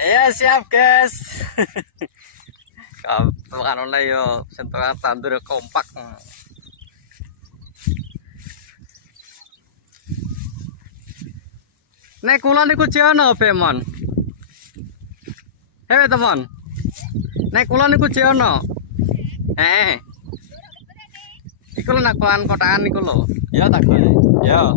Ya siap guys. Makan oleh yo sentuhan tandur kompak. Nek kula niku jeono Bemon. Hewe teman. Nek kula niku jeono. Iku lho nak kotaan niku lho. Ya tak golek. Ya.